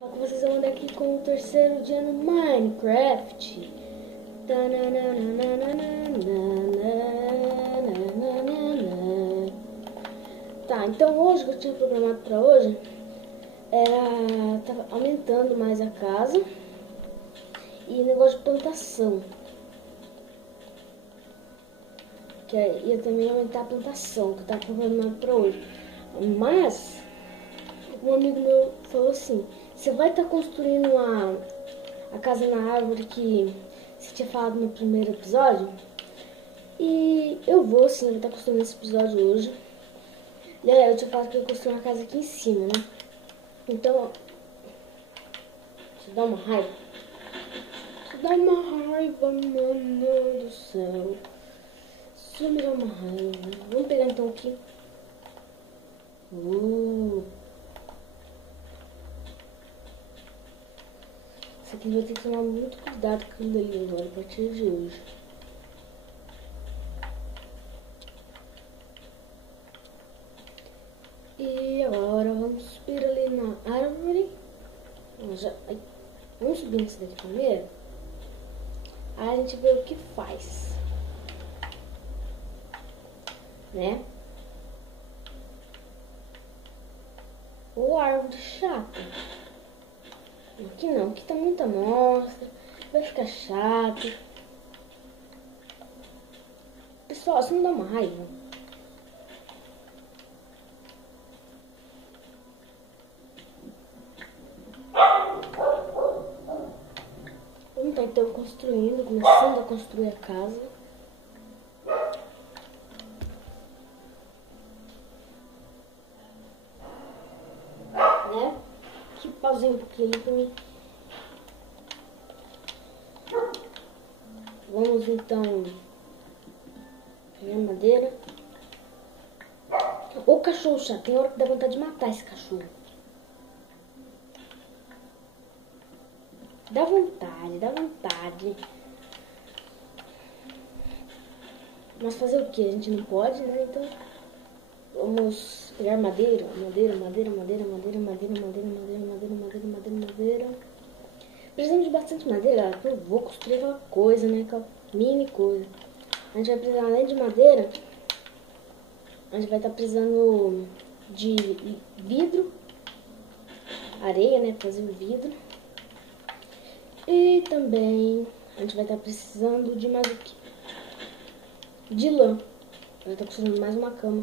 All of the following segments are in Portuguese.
Vocês vão aqui com o terceiro dia no Minecraft. Tá, então hoje que eu tinha programado pra hoje era tava aumentando mais a casa e negócio de plantação. Que ia também aumentar a plantação, que eu tava programado pra hoje. Mas um amigo meu falou assim: você vai estar construindo a casa na árvore que você tinha falado no primeiro episódio? E eu vou sim, eu vou estar construindo esse episódio hoje. E aí, eu tinha falado que eu ia construir uma casa aqui em cima, né? Então, isso dá uma raiva. Isso dá uma raiva, mano do céu. Isso me dá uma raiva. Vamos pegar então aqui. Isso aqui vai ter que tomar muito cuidado com aquilo ali agora, a partir de hoje. E agora vamos subir ali na árvore. Vamos subir nesse daqui primeiro. Aí a gente vê o que faz. Né? Ô, árvore chata. Aqui não, aqui tá muita amostra, vai ficar chato. Pessoal, isso não dá uma raiva? Vamos tá então construindo, começando a construir a casa. Né? Que pauzinho um pouquinho pra mim. Vamos então pegar madeira. Ô cachorro chato, tem hora que dá vontade de matar esse cachorro. Dá vontade, dá vontade. Mas fazer o que? A gente não pode, né? Então vamos pegar madeira. Precisamos de bastante madeira, galera, porque eu vou construir aquela coisa, né? Aquela mini coisa. A gente vai precisar, além de madeira, a gente vai estar precisando de vidro, areia, né? Fazer o vidro. E também a gente vai estar precisando de mais o quê? De lã. Eu estou construindo mais uma cama.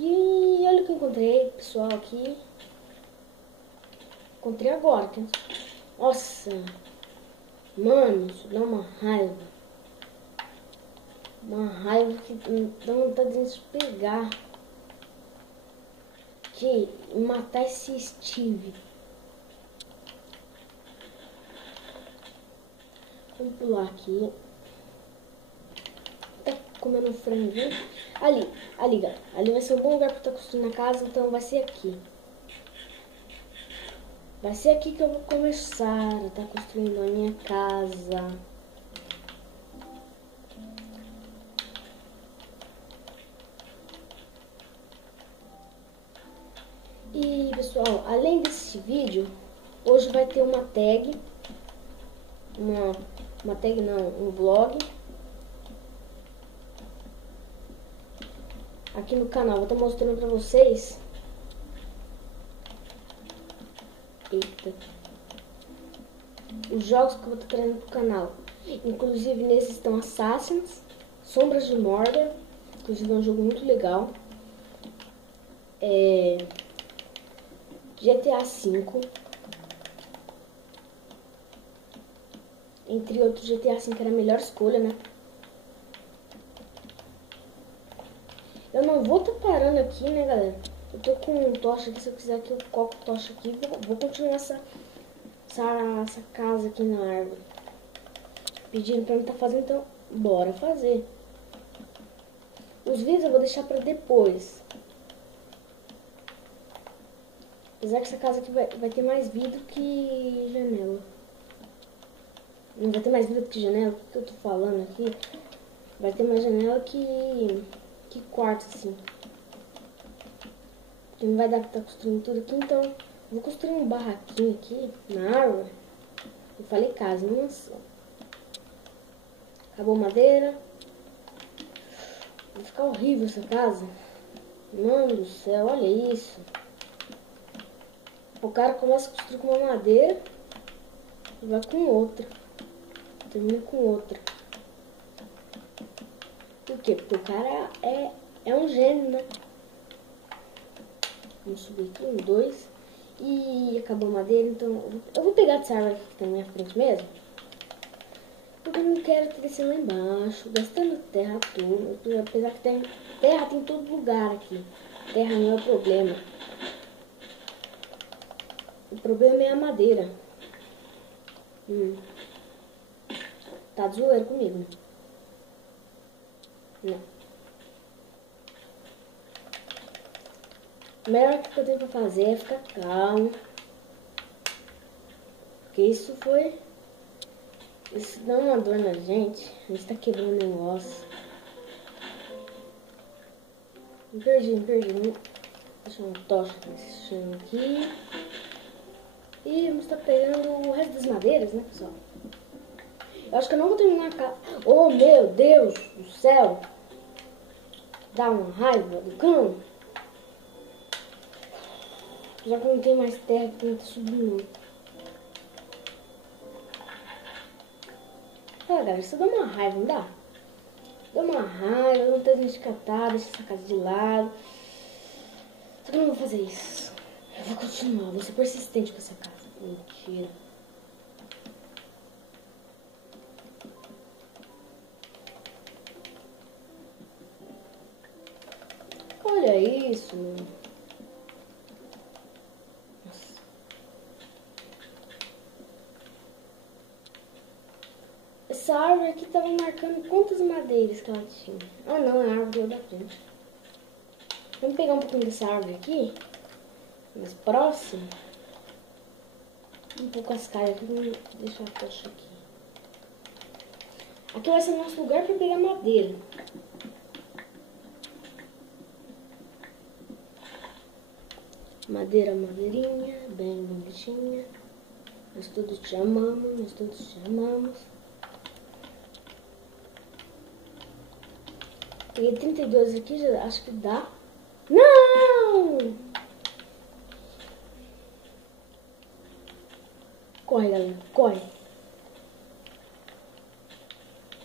E olha o que eu encontrei, pessoal, aqui. Encontrei agora. Nossa. Mano, isso dá uma raiva. Uma raiva que dá vontade de se pegar. Que matar esse Steve. Vamos pular aqui. Tá comendo um franguinho. Ali, galera. Ali vai ser um bom lugar para estar construindo a casa, então vai ser aqui. Vai ser aqui que eu vou começar a estar construindo a minha casa. E, pessoal, além desse vídeo, hoje vai ter uma tag. Uma tag não, um vlog. Aqui no canal, vou estar mostrando pra vocês. Eita. Os jogos que eu vou estar trazendo pro canal. Inclusive nesses estão Assassins, Sombras de Mordor. Inclusive é um jogo muito legal. GTA V. Entre outros, GTA V era a melhor escolha, né? Eu não vou estar parando aqui, né, galera? Eu tô com tocha aqui, se eu quiser que eu coloco tocha aqui, vou continuar essa casa aqui na árvore. Pedindo pra mim tá fazendo, então bora fazer. Os vídeos eu vou deixar pra depois. Apesar que essa casa aqui vai ter mais vidro que janela. Não vai ter mais vidro que janela, o que eu tô falando aqui? Vai ter mais janela que quarto, assim. Porque não vai dar pra estar construindo tudo aqui, então Vou construir um barraquinho aqui na árvore. Eu falei casa, não mansão. Acabou madeira. Vai ficar horrível essa casa. Mano do céu, olha isso. O cara começa a construir com uma madeira e vai com outra. Termina com outra. Por quê? Porque o cara é um gênio, né? Vamos subir aqui, 1, 2. E acabou a madeira, então eu vou pegar essa árvore que tem na minha frente mesmo. Porque eu não quero que descer lá embaixo, gastando terra tudo. Apesar que tem terra tem em todo lugar aqui. Terra não é o problema. O problema é a madeira. Tá de zoeira comigo, né? Não. A melhor coisa que eu tenho pra fazer é ficar calmo. Porque isso dá uma dor na gente. A gente tá quebrando o negócio. Me perdi. Deixa uma tocha nesse chão aqui. E vamos estar pegando o resto das madeiras, né, pessoal? Eu acho que eu não vou terminar a casa. Oh, meu Deus do céu! Dá uma raiva do cão. Já que não tem mais terra que tá subindo. Ah, galera, isso dá uma raiva, não dá? Dá uma raiva, não tem gente catar, deixa essa casa de lado. Só que eu não vou fazer isso. Eu vou continuar, vou ser persistente com essa casa. Mentira. Olha isso, mano. Nossa. Essa árvore aqui tava marcando quantas madeiras que ela tinha. Ah não, é a árvore da frente. Vamos pegar um pouquinho dessa árvore aqui. Mais próximo. Um pouco as caras aqui. Vamos deixar a tocha aqui. Aqui vai ser o nosso lugar para pegar madeira. Madeirinha, bem bonitinha. Nós todos te amamos. Peguei 32 aqui, já acho que dá. Não! Corre, galera, corre.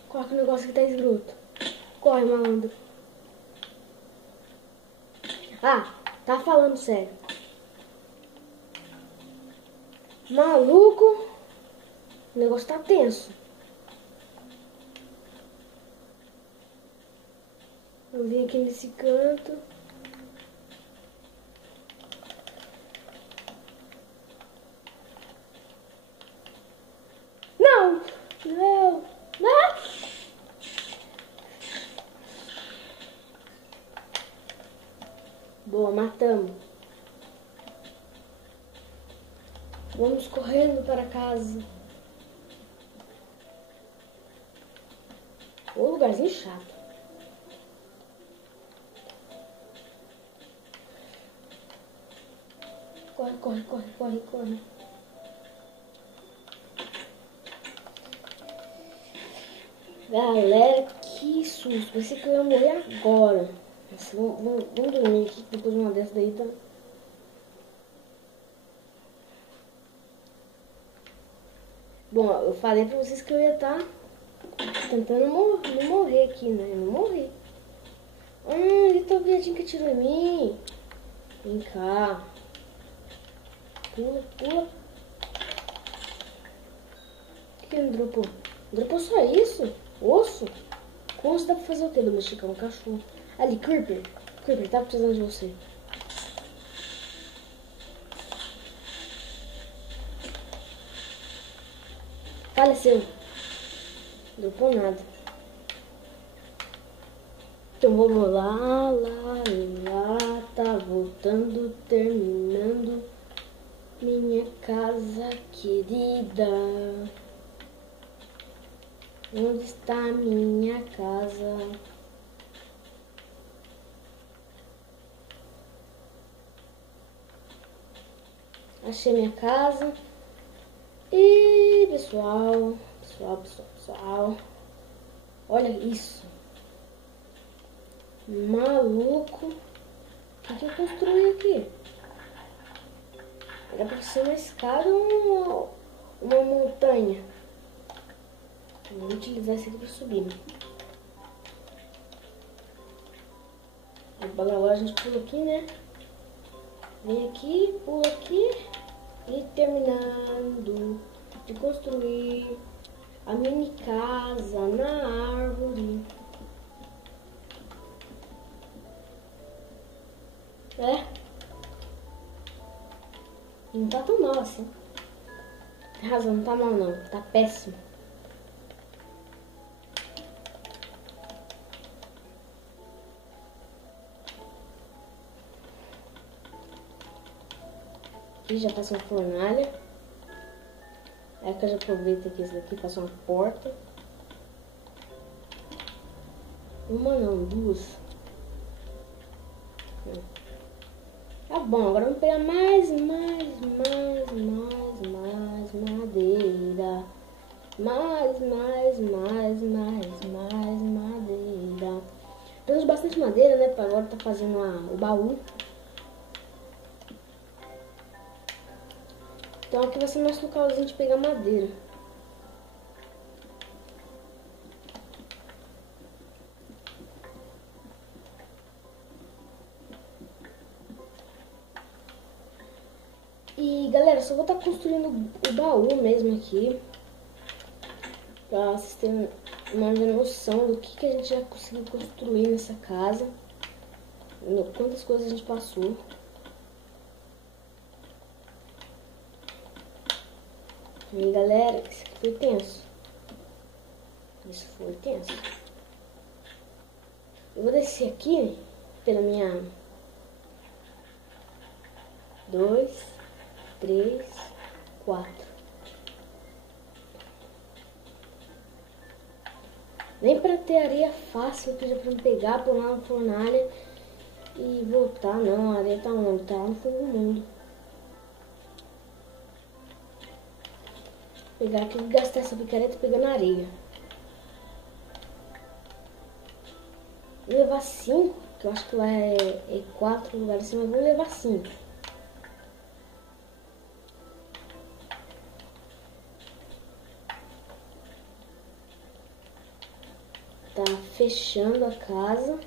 Corre que o negócio aqui tá esgroto. Corre, malandro. Ah, tá falando sério. Maluco, o negócio tá tenso. Eu vim aqui nesse canto. Não! Boa, matamos. Vamos correndo para casa. Ô, lugarzinho chato. Corre. Galera, que susto. Pensei que eu ia morrer agora. Nossa, vamos dormir aqui, depois de uma dessa daí tá... Bom, eu falei pra vocês que eu ia estar tentando não morrer aqui, né? Eu não morri. Ali tá o viadinho que atirou em mim. Vem cá. Pula. O que ele dropou? Dropou só isso? Osso? Com osso dá pra fazer o quê? Domesticar um cachorro. Ali, Creeper, tá precisando de você. Faleceu. Dropou nada. Então vamos lá, tá voltando, terminando minha casa querida. Onde está minha casa? Achei minha casa. E pessoal, olha isso. Maluco. O que eu construí aqui? Era pra ser uma escada ou uma montanha? Vou utilizar isso aqui pra subir. Agora a gente pula aqui, né? Vem aqui, pula aqui. E terminando de construir a mini casa na árvore. Não tá tão mal assim. Tem razão, não tá mal não. Tá péssimo. Aqui já passa uma fornalha. Aí que eu já aproveito aqui esse daqui, faço uma porta. Uma não, duas. Tá bom, agora vamos pegar mais madeira. Mais madeira. Temos bastante madeira, né? Pra agora tá fazendo o baú. Então aqui vai ser o nosso localzinho de pegar madeira. E galera, só vou estar construindo o baú mesmo aqui, pra vocês terem uma noção do que a gente já conseguiu construir nessa casa, quantas coisas a gente passou. E galera, isso aqui foi tenso. Isso foi tenso. Eu vou descer aqui pela minha 2, 3, 4. Nem pra ter areia fácil aqui já pra me pegar, pôr lá na fornalha e voltar. Não, a areia tá onde? Tá lá no fundo do mundo. Pegar aqui e gastar essa picareta pegando areia. Vou levar 5, que eu acho que lá é 4 lugares assim, mas vou levar 5. Tá fechando a casa.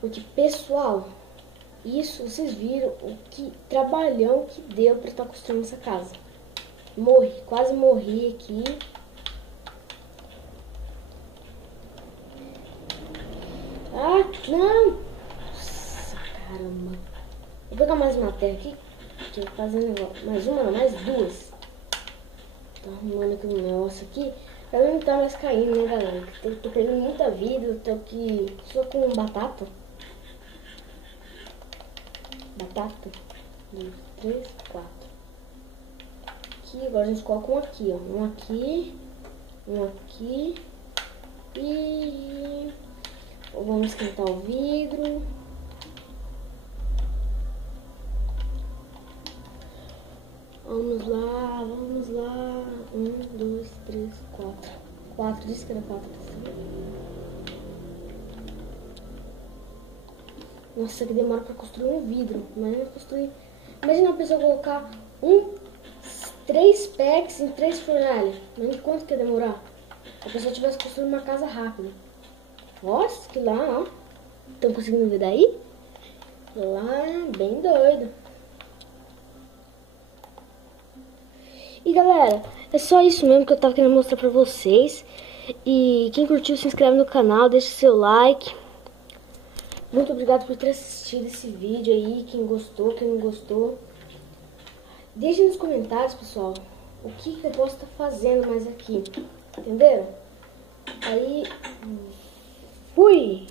Porque, pessoal, isso vocês viram o que trabalhão que deu pra estar construindo essa casa. Quase morri aqui. Ah, não! Nossa, caramba. Vou pegar mais uma terra aqui. Deixa eu fazer um negócio. Mais uma, não, mais duas. Tô arrumando aqui um negócio aqui. Pra não estar mais caindo, né, galera? Tô perdendo muita vida. Eu tô aqui só com batata. Batata. 2, 3, 4. Aqui, agora a gente coloca um aqui, ó. Um aqui. Um aqui. E vamos esquentar o vidro. Vamos lá, vamos lá. 1, 2, 3, 4. 4, disse que era 4. Nossa, que demora pra construir um vidro. Imagina construir. Imagina a pessoa colocar 3 packs em 3 fornalhas. Imagina quanto que ia demorar? A pessoa tivesse construído uma casa rápida. Nossa, que lá, ó. Estão conseguindo ver daí? Lá, bem doido. E galera, é só isso mesmo que eu tava querendo mostrar pra vocês. E quem curtiu, se inscreve no canal, deixa seu like. Muito obrigado por ter assistido esse vídeo aí. Quem gostou, quem não gostou. Deixe nos comentários, pessoal, o que eu posso estar fazendo mais aqui. Entenderam? Aí, fui!